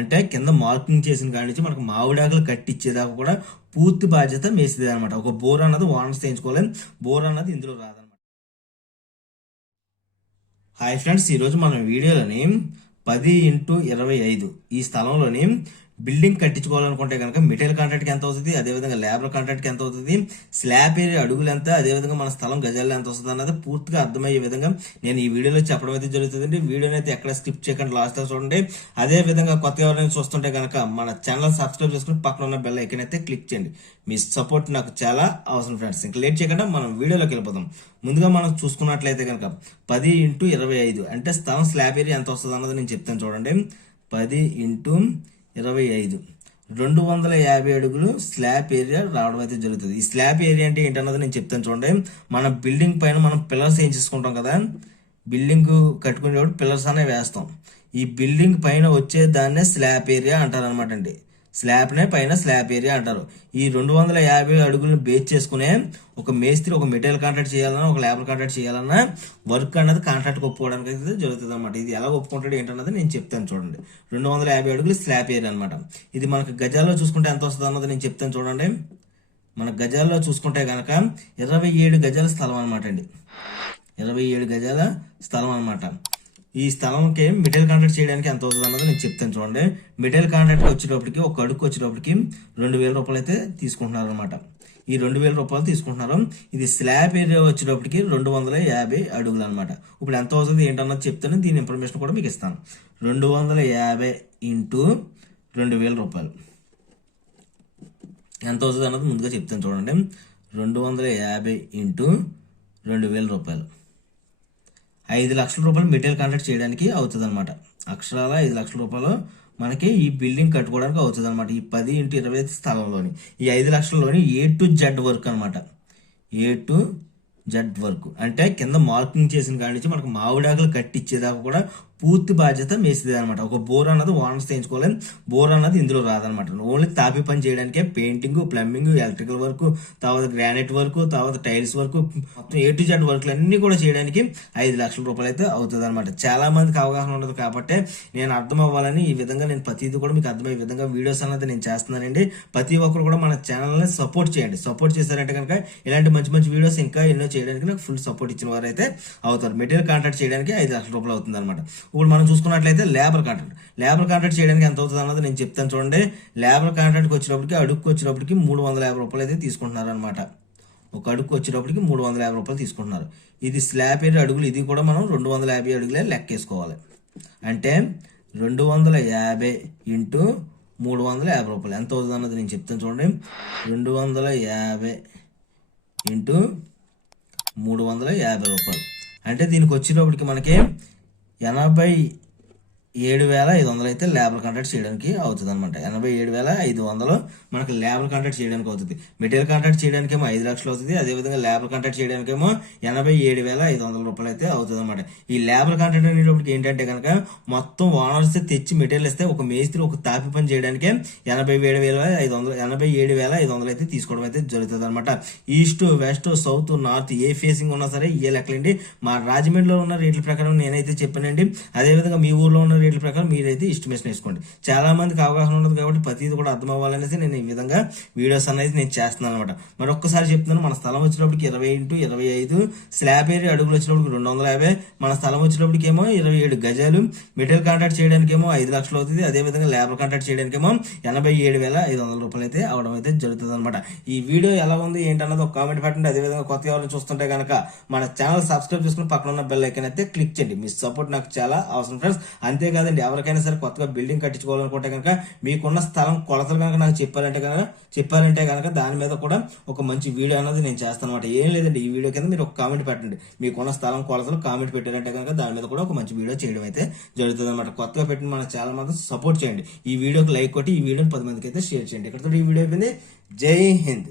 అంటే కింద మార్కింగ్ చేసిన కాడి నుంచి మనకు మామిడాకులు కట్టించేదాకా కూడా పూర్తి బాధ్యత మేసిదే అనమాట ఒక బోర్ అన్నది ఓనర్స్ చేయించుకోలేదు బోర్ అన్నది ఇందులో రాదనమాట హాయ్ ఫ్రెండ్స్ ఈరోజు మనం వీడియోలోని పది ఇంటూ ఇరవై ఐదు ఈ స్థలంలోని బిల్డింగ్ కట్టించుకోవాలనుకుంటే కనుక మెటీరియల్ కాంట్రాక్ట్కి ఎంత అవుతుంది? అదేవిధంగా లేబర్ కాంట్రాక్ట్కి ఎంత అవుతుంది? స్లాబ్ ఏరియా అడుగులు ఎంత అదేవిధంగా మన స్థలం గజాల్లో ఎంత వస్తుంది అన్నది పూర్తిగా అర్థమయ్యే విధంగా నేను ఈ వీడియోలో చెప్పడం అయితే జరుగుతుందండి. వీడియోని అయితే ఎక్కడ స్కిప్ చేయకుండా లాస్ట్ దాకా చూడండి. అదే విధంగా కొత్త ఎవరైనా చూస్తుంటే కనుక మన ఛానల్ సబ్స్క్రైబ్ చేసుకుని పక్కన ఉన్న బెల్ ఐకన్ అయితే క్లిక్ చేయండి. మీ సపోర్ట్ నాకు చాలా అవసరం ఫ్రెండ్స్. ఇంకా లేట్ చేయకుండా మనం వీడియోలోకి వెళ్ళిపోదాం. ముందుగా మనం చూసుకున్నట్లయితే కనుక పది ఇంటూ ఇరవై ఐదు అంటే స్థలం స్లాబ్ ఏరియా ఎంత వస్తుంది అన్నది నేను చెప్తాను చూడండి. పది ఇంటూ ఇరవై ఐదు. రెండు వందల యాభై అడుగులు స్లాబ్ ఏరియా రావడం అయితే జరుగుతుంది. ఈ స్లాబ్ ఏరియా అంటే ఏంటన్నది నేను చెప్తాను చూడండి. మన బిల్డింగ్ పైన మనం పిల్లర్స్ ఏం చేసుకుంటాం కదా. బిల్డింగ్ కట్టుకునేటప్పుడు పిల్లర్స్ అనే వేస్తాం. ఈ బిల్డింగ్ పైన వచ్చే దాన్నే స్లాబ్ ఏరియా అంటారు అనమాట అండి. స్లాబ్నే పైన స్లాబ్ ఏరియా అంటారు. ఈ రెండు వందల యాభై అడుగులను బేస్ చేసుకునే ఒక మేస్త్రి ఒక మెటీరియల్ కాంట్రాక్ట్ చేయాలన్నా ఒక లేబర్ కాంట్రాక్ట్ చేయాలన్నా వర్క్ అన్నది కాంట్రాక్ట్ ఒప్పుకోవడానికి అయితే జరుగుతుంది అనమాట ఇది ఎలా ఒప్పుకుంటాడు ఏంటన్నది నేను చెప్తాను చూడండి. రెండు వందల యాభై అడుగులు స్లాబ్ ఏరియా అనమాట ఇది మనకు గజాల్లో చూసుకుంటే ఎంత వస్తుంది అన్నది నేను చెప్తాను చూడండి. మన గజాల్లో చూసుకుంటే కనుక ఇరవై ఏడు గజాల స్థలం అనమాట అండి. ఇరవై ఏడు గజాల స్థలం అనమాట ఈ స్థలంకి మిడిల్ కాంట్రాక్ట్ చేయడానికి ఎంత అవుతుంది అన్నది నేను చెప్తాను చూడండి. మిడిల్ కాంట్రాక్ట్ వచ్చేటప్పటికి ఒక అడుగు వచ్చేటప్పటికి రెండు వేల రూపాయలు అయితే తీసుకుంటున్నారు అనమాట ఈ రెండు వేల రూపాయలు తీసుకుంటున్నారు. ఇది స్లాబ్ ఏరియా వచ్చేటప్పటికి రెండు వందల యాభై అడుగులు అనమాట ఇప్పుడు ఎంత అవుతుంది ఏంటన్నది చెప్తాను. దీని ఇన్ఫర్మేషన్ కూడా మీకు ఇస్తాను. రెండు వందల యాభై ఇంటూ రెండు వేల రూపాయలు. ఎంత అవుతుంది అన్నది ముందుగా చెప్తాను చూడండి. రెండు వందల యాభై ఇంటూ రెండు వేల రూపాయలు. ఐదు లక్షల రూపాయలు మెటీరియల్ కాంట్రాక్ట్ చేయడానికి అవుతుంది అనమాట అక్షరాల ఐదు లక్షల రూపాయలు మనకి ఈ బిల్డింగ్ కట్టుకోవడానికి అవుతుంది అనమాట ఈ పది ఇంటి ఇరవై ఐదు స్థలంలోని ఈ ఐదు లక్షలలోని ఏ టు జెడ్ వర్క్ అనమాట ఏ టు జెడ్ వర్క్ అంటే కింద మార్కింగ్ చేసిన కాడి నుంచి మనకు మామిడాకులు కట్టించేదాకా కూడా పూర్తి బాధ్యత మేసిదే అనమాట ఒక బోర్ అన్నది ఓనర్స్ చేయించుకోలేం బోర్ అన్నది ఇందులో రాదనమాట ఓన్లీ తాపి పని చేయడానికే పెయింటింగ్ ప్లంబింగ్ ఎలక్ట్రికల్ వర్క్ తర్వాత గ్రానైట్ వర్క్ తర్వాత టైల్స్ వర్క్ మొత్తం ఏ టు జెడ్ వర్క్లు అన్ని కూడా చేయడానికి ఐదు లక్షల రూపాయలు అయితే అవుతుంది అనమాట చాలా మందికి అవగాహన ఉండదు కాబట్టి నేను అర్థం అవ్వాలని ఈ విధంగా నేను ప్రతిదీ కూడా మీకు అర్థమయ్యే విధంగా వీడియోస్ అన్నది నేను చేస్తున్నానండి. ప్రతి ఒక్కరు కూడా మన ఛానల్ని సపోర్ట్ చేయండి. సపోర్ట్ చేశారంటే కనుక ఇలాంటి మంచి మంచి వీడియోస్ ఇంకా ఎన్నో చేయడానికి నాకు ఫుల్ సపోర్ట్ ఇచ్చిన వారు అయితే అవుతారు. మెటీరియల్ కాంట్రాక్ట్ చేయడానికి ఐదు లక్షల రూపాయలు అవుతుంది అనమాట ఇప్పుడు మనం చూసుకున్నట్లయితే లేబర్ కాంట్రాక్ట్. లేబర్ కాంట్రాక్ట్ చేయడానికి ఎంత అవుతుంది అన్నది నేను చెప్తాను చూడండి. లేబర్ కాంట్రాక్ట్కి వచ్చినప్పటికి అడుక్కు వచ్చినప్పటికి మూడు వందల యాభై రూపాయలు అయితే తీసుకుంటున్నారు అనమాట ఒక అడుగు వచ్చినప్పటికి మూడు వందల యాభై రూపాయలు తీసుకుంటున్నారు. ఇది స్లాబ్ ఏడు అడుగులు ఇది కూడా మనం రెండు వందల యాభై అడుగులే లెక్కేసుకోవాలి. అంటే రెండు వందల యాభై ఇంటూ మూడు వందల యాభై రూపాయలు. ఎంత అవుతుంది అన్నది నేను చెప్తాను చూడండి. రెండు వందల యాభై ఇంటూ మూడు వందల యాభై రూపాయలు. అంటే దీనికి వచ్చినప్పటికి మనకి ఎనభై ఏడు వేల ఐదు వందలు అయితే లేబర్ కాంట్రాక్ట్ చేయడానికి అవుతుంది అనమాట ఎనభై ఏడు వేల ఐదు వందలు మనకి లేబర్ కాంట్రాక్ట్ చేయడానికి అవుతుంది. మెటీరియల్ కాంట్రాక్ట్ చేయడానికి ఏమో ఐదు లక్షలు అవుతుంది. అదేవిధంగా లేబర్ కాంట్రాక్ట్ చేయడానికి ఏమో ఎనభై ఏడు వేల ఐదు వందల రూపాయలు అయితే అవుతుంది అనమాట ఈ లేబర్ కాంట్రాక్ట్ అనేటప్పటికి ఏంటంటే కనుక మొత్తం ఓనర్స్ తెచ్చి మెటీరియల్ ఇస్తే ఒక మేస్త్రి ఒక తాపి పని చేయడానికి ఎనభై ఏడు వేల ఐదు వందలు ఎనభై ఏడు వేల ఐదు వందలు అయితే తీసుకోవడం అయితే జరుగుతుంది అనమాట ఈస్ట్ వెస్ట్ సౌత్ నార్త్ ఏ ఫేసింగ్ ఉన్నా సరే ఏ లెక్కలండి. మా రాజమండ్రిలో ఉన్న రేట్ల ప్రకారం నేనైతే చెప్పానండి. అదేవిధంగా మీ ఊర్లో ఉన్న రేట్ల ప్రకారం మీరైతే ఎస్టిమేషన్ వేసుకోండి. చాలా మందికి అవగాహన ఉండదు కాబట్టి ప్రతిదీ కూడా అర్థం అవ్వాలనేసి నేను ఈ విధంగా వీడియోస్ అనేది నేను చేస్తున్నాను అనమాట మరి ఒక్కసారి చెప్తున్నాను మన స్థలం వచ్చినప్పటికి ఇరవై ఇంటూ ఇరవై ఐదు స్లాబ్ ఏరియా అడుగులు వచ్చినప్పటికి రెండు వందల యాభై మన స్థలం వచ్చినప్పటికి ఏమో ఇరవై ఏడు గజాలు మెటీరియల్ కాంట్రాక్ట్ చేయడానికి ఏమో ఐదు లక్షలు అవుతుంది అదేవిధంగా లేబర్ కాంట్రాక్ట్ చేయడానికి ఏమో ఎనభై ఏడు వేల ఐదు వందల రూపాయలు అయితే అవడం అయితే జరుగుతుంది అనమాట ఈ వీడియో ఎలా ఉంది ఏంటన్నది ఒక కామెంట్ పెట్టండి. అదేవిధంగా కొత్త ఎవరైనా చూస్తుంటే కనుక మన ఛానల్ సబ్స్క్రైబ్ చేసుకుని పక్కన ఉన్న బెల్ ఐకన్ అయితే క్లిక్ చేయండి. మీ సపోర్ట్ నాకు చాలా అవసరం ఫ్రెండ్స్ అంతే కాదండి. ఎవరికైనా సరే కొత్తగా బిల్డింగ్ కట్టించుకోవాలనుకుంటే కనుక మీకున్న స్థలం కొలతలు కనుక నాకు చెప్పాలంటే కనుక చెప్పాలంటే కనుక దాని మీద కూడా ఒక మంచి వీడియో అనేది నేను చేస్తాను అనమాట ఏం లేదండి ఈ వీడియో కింద మీరు ఒక కామెంట్ పెట్టండి. మీకున్న స్థలం కొలతలు కామెంట్ పెట్టారంటే కనుక దాని మీద కూడా ఒక మంచి వీడియో చేయడం అయితే జరుగుతుంది అనమాట కొత్తగా పెట్టిన మన ఛానల్ మాత్రం సపోర్ట్ చేయండి. ఈ వీడియోకి లైక్ కొట్టి ఈ వీడియోని పది మందికి అయితే షేర్ చేయండి. ఇక్కడతో ఈ వీడియో అయిపోయింది. జై హింద్.